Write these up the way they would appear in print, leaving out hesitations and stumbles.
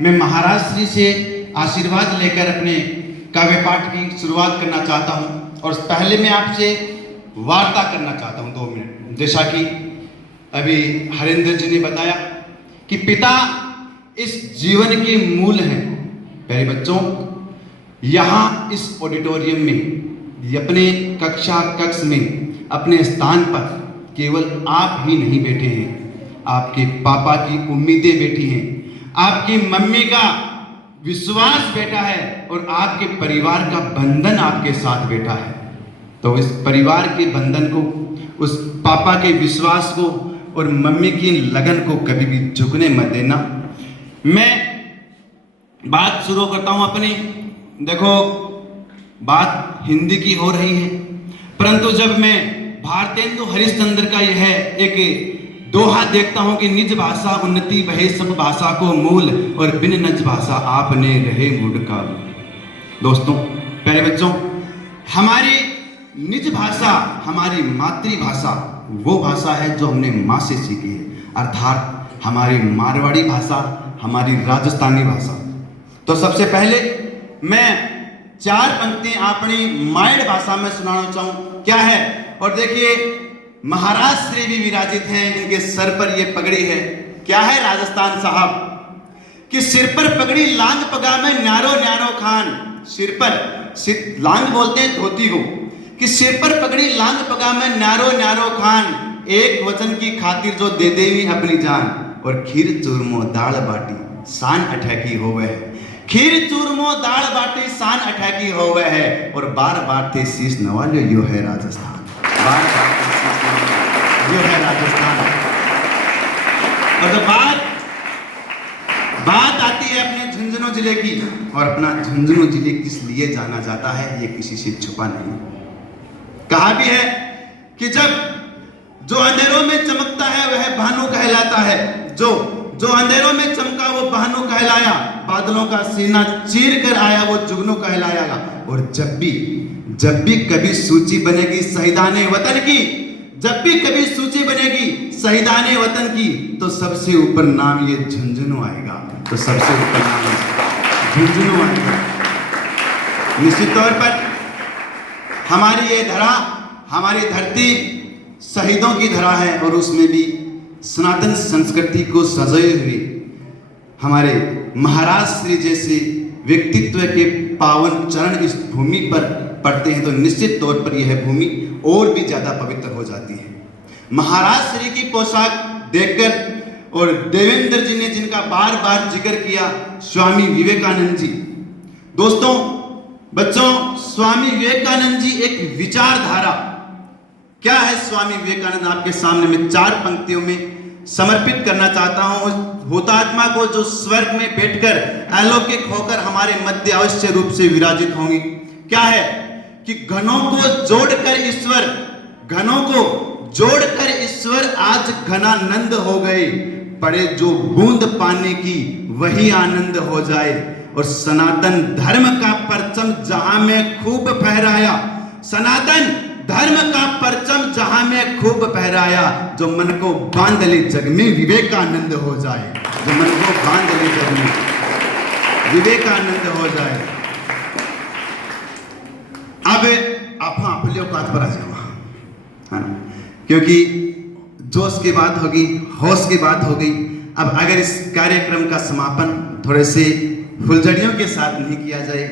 मैं महाराज श्री से आशीर्वाद लेकर अपने काव्य पाठ की शुरुआत करना चाहता हूँ। और पहले मैं आपसे वार्ता करना चाहता हूँ 2 मिनट। जैसा कि अभी हरेंद्र जी ने बताया कि पिता इस जीवन के मूल हैं। प्यारे बच्चों, यहाँ इस ऑडिटोरियम में, अपने कक्ष में, अपने स्थान पर केवल आप ही नहीं बैठे हैं, आपके पापा की उम्मीदें बैठी हैं, आपकी मम्मी का विश्वास बैठा है और आपके परिवार का बंधन आपके साथ बैठा है। तो इस परिवार के बंधन को, उस पापा के विश्वास को और मम्मी की लगन को कभी भी झुकने मत देना। मैं बात शुरू करता हूं अपनी। देखो, बात हिंदी की हो रही है, परंतु जब मैं भारतेंदु हरिश्चंद्र का यह एक दोहा देखता हूं कि निज भाषा उन्नति बहे सब भाषा को मूल और बिन निज भाषा आपने रहे मूड काल। दोस्तों, प्यारे बच्चों, हमारी निज भाषा, हमारी मातृभाषा वो भाषा है जो हमने माँ से सीखी है, अर्थात हमारी मारवाड़ी भाषा, हमारी राजस्थानी भाषा। तो सबसे पहले मैं 4 पंक्तियां अपनी मायड़ भाषा में सुनाना चाहूँ। क्या है? और देखिए, महाराज श्री भी विराजित हैं, इनके सर पर ये पगड़ी है। क्या है राजस्थान साहब? कि सिर पर पगड़ी लांग पगा में न्यारो न्यारो खान। सिर पर, लांग बोलते हैं धोती को, कि सिर पर पगड़ी लांग पगा में न्यारो न्यारो खान, एक वचन की खातिर जो दे देवी अपनी जान, और खीर चूरमो दाल बाटी शान अठैकी होवे है। खीर चूरमो दाल बाटी शान अठैकी होवे है, और बार बार थे शीश नवालो यो है राजस्थान। बार बार यो है राजस्थान। और जब बात आती है अपने झुंझुनू जिले की, और अपना झुंझुनू जिले किस लिए जाना जाता है ये किसी से छुपा नहीं। कहा भी है कि जब जो अंधेरों में चमकता है वह भानु कहलाता है। जो अंधेरों में चमका वो भानु कहलाया, बादलों का सीना चीर कर आया वो जुगनू कहलाया। और जब भी कभी सूची बनेगी शहीदाने वतन की, जब भी कभी सूची बनेगी शहीदाने वतन की, तो सबसे ऊपर नाम ये झुंझुनू आएगा। तो सबसे ऊपर नाम झुंझुनू आएगा। निश्चित तौर पर हमारी ये धरा, हमारी धरती शहीदों की धरा है, और उसमें भी सनातन संस्कृति को सजाए हुए हमारे महाराज श्री जैसे व्यक्तित्व के पावन चरण इस भूमि पर पड़ते हैं, तो निश्चित तौर पर यह भूमि और भी ज्यादा पवित्र हो जाती है। महाराज श्री की पोशाक देखकर, और देवेंद्र जी ने जिनका बार बार जिक्र किया, स्वामी विवेकानंद जी। दोस्तों, बच्चों, स्वामी विवेकानंद जी एक विचारधारा। क्या है स्वामी विवेकानंद? आपके सामने मैं 4 पंक्तियों में समर्पित करना चाहता हूं। हुतात्मा को जो स्वर्ग में बैठकर अलौकिक होकर हमारे मध्य अवश्य रूप से विराजित होंगी। क्या है? कि घनों को जोड़कर ईश्वर आज घनानंद हो गए, पड़े जो बूंद पाने की वही आनंद हो जाए। और सनातन धर्म का परचम जहां में खूब फहराया, सनातन धर्म का परचम जहां में खूब फहराया, जो मन को बांध ले जग में विवेकानंद हो जाए। जो मन को बांध ले जग में विवेकानंद हो जाए। अब आप लियो बात पर आ जाओ, है ना? क्योंकि जोश की बात होगी, होश की बात होगी। अब अगर इस कार्यक्रम का समापन थोड़े से फुलझड़ियों के साथ नहीं किया जाए,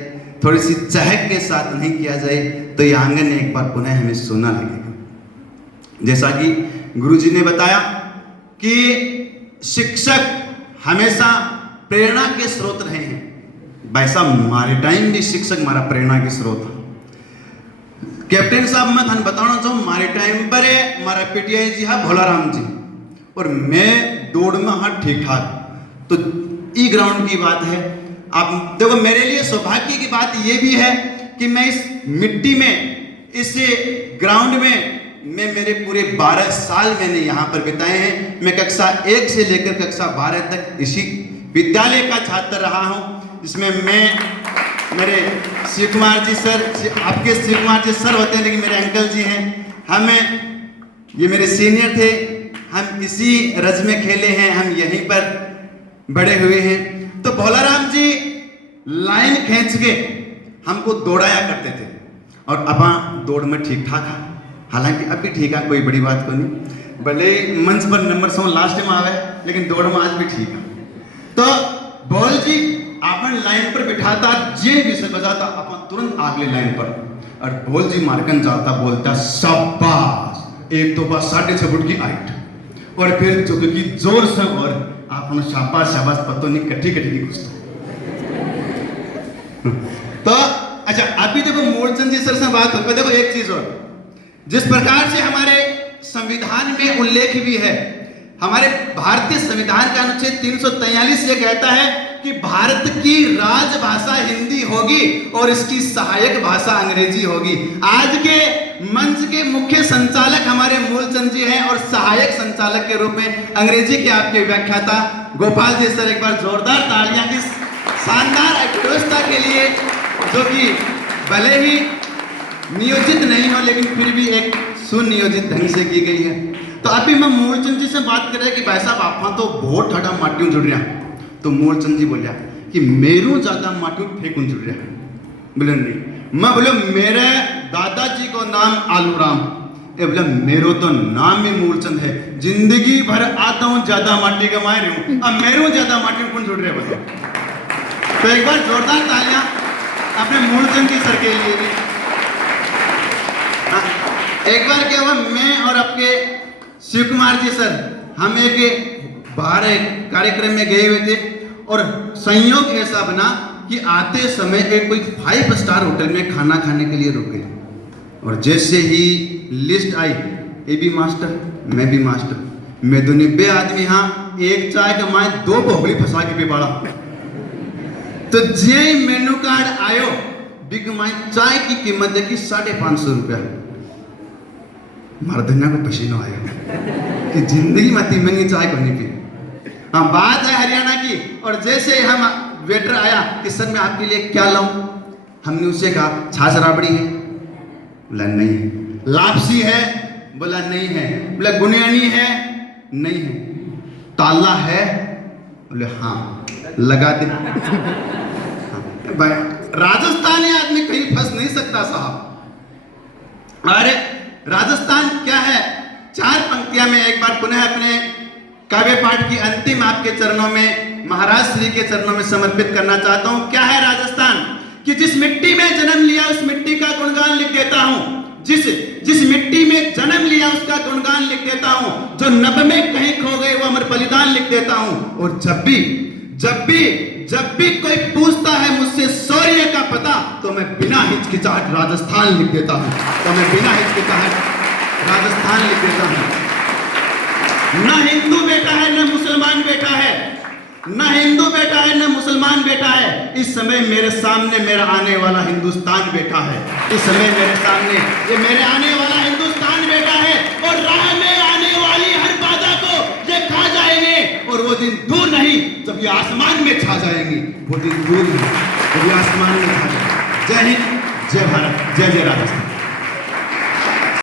थोड़ी सी चहक के साथ नहीं किया जाए, तो ये आंगन एक बार पुनः हमें सोना लगेगा। जैसा कि गुरुजी ने बताया कि शिक्षक हमेशा प्रेरणा के स्रोत रहे हैं, वैसा हमारे टाइम भी शिक्षक हमारा प्रेरणा के स्रोत है। कैप्टन साहब, मैं थाने बताना चाहूँ, हमारे टाइम पर हमारा पीटीआई जी है भोलाराम जी, और मैं दौड़ में हाँ ठीक ठाक। तो ई ग्राउंड की बात है। आप देखो, मेरे लिए सौभाग्य की बात ये भी है कि मैं इस मिट्टी में, इस ग्राउंड में, मैं मेरे पूरे 12 साल मैंने यहाँ पर बिताए हैं। मैं कक्षा 1 से लेकर कक्षा 12 तक इसी विद्यालय का छात्र रहा हूँ, जिसमें मैं, मेरे शिव कुमार जी सर, आपके शिव कुमार जी सर होते हैं लेकिन मेरे अंकल जी हैं, हमें ये मेरे सीनियर थे, हम इसी रज में खेले हैं, हम यहीं पर बड़े हुए हैं। तो भोलाराम जी लाइन खींच के हमको दौड़ाया करते थे और अब दौड़ में ठीक ठाक है, हालांकि अब भी ठीक है, कोई बड़ी बात को नहीं, भले मंच पर नंबर 100 लास्ट में आवे लेकिन दौड़ में आज भी ठीक है। तो बोल जी अपन लाइन पर बिठाता, जे विषय बजाता अपन तुरंत अगले लाइन पर, और बोल जी मार्कन जाता बोलता शाबाश, एक तो बस 6.5 फुट की हाइट, और फिर चुकी जोर से और अपन शाबाश शाबाश पतो नहीं कट्ठी की कुछ तो अच्छा अभी देखो मूलचंद जी सर से बात हो, देखो एक चीज और, जिस प्रकार से हमारे संविधान में उल्लेख भी है, हमारे भारतीय संविधान का अनुच्छेद 343 ये कहता है कि भारत की राजभाषा हिंदी होगी और इसकी सहायक भाषा अंग्रेजी होगी। आज के मंच के मुख्य संचालक हमारे मूलचंद जी हैं और सहायक संचालक के रूप में अंग्रेजी के आपके व्याख्याता गोपाल जी सर, एक बार जोरदार तालियां इस शानदार व्यवस्था के लिए, जो कि भले ही नियोजित नहीं हो लेकिन फिर भी एक सुनियोजित ढंग से की गई है। तो अभी मैं मूलचंद जी से बात कर रहे कि भाई साहब आप तो बहुत ठाडा माटियों जुड़ रहा, तो मूलचंद जी बोलिया कि मेरू ज्यादा माटियों फेंकूं जुड़ रहा, बोले नहीं, मैं बोले मेरे दादाजी को नाम आलूराम, ये बोला मेरो तो नाम ही मूलचंद है, जिंदगी भर आता हूं ज्यादा माटी कमाए रही हूं, अब मेरू ज्यादा माटियों कौन जुड़ रहे बताओ। तो एक बार जोरदार तालियां अपने मूलचंद जी सर के लिए भी। एक बार क्या हुआ, मैं और आपके शिव कुमार जी सर हम एक बाहर एक कार्यक्रम में गए हुए थे और संयोग ऐसा बना कि आते समय एक कोई 5 स्टार होटल में खाना खाने के लिए रुक गए, और जैसे ही लिस्ट आई, ये भी मास्टर मैं भी मास्टर, मैं तो 90 आदमी, हाँ एक चाय का मैं 2 भोगली फंसा के पिपाड़ा। तो जे मेनू कार्ड आयो बिग माई चाय की कीमत देखी 550 रुपया, मर्दन्या को पसीना आया कि जिंदगी में इतनी महंगी चाय को नहीं पी। हाँ बात है हरियाणा की, और जैसे हम वेटर आया कि सर मैं आपके लिए क्या लाऊं, हमने उसे कहा छाछ राबड़ी है, बोला नहीं है, लापसी है, बोला नहीं है, बोला गुनियानी है, नहीं है, ताला है, बोले हाँ लगा दे। राजस्थानी आदमी कहीं फंस नहीं सकता साहब। अरे राजस्थान क्या है, 4 पंक्तियां में एक बार पुनः अपने काव्य पाठ की अंतिम आपके चरणों में, महाराज श्री के चरणों में समर्पित करना चाहता हूं। क्या है राजस्थान कि जिस मिट्टी में जन्म लिया उस मिट्टी का गुणगान लिख देता हूं, जिस मिट्टी में जन्म लिया उसका गुणगान लिख देता हूं, जो नभ में कहीं खो गए वो अमर बलिदान लिख देता हूं। और जब भी कोई पूछता है मुझसे शौर्य का पता, तो मैं बिना हिचकिचाहट राजस्थान लिख देता हूं, तो मैं बिना हिचकिचाहट राजस्थान लिख देता हूं। न हिंदू बेटा है न मुसलमान बेटा है, न हिंदू बेटा है न मुसलमान बेटा है, इस समय मेरे सामने मेरा आने वाला हिंदुस्तान बेटा है, इस समय मेरे सामने ये मेरे आने वाला हिंदुस्तान बेटा है, और राह में आने वाली हर बाधा को ये खा जाएंगे, और वो दिन दूर नहीं जब ये आसमान में छा जाएंगे, वो दिन दूर नहीं जब ये आसमान में छा जाएंगे। जय हिंद, जय भारत, जय जय राजस्थान।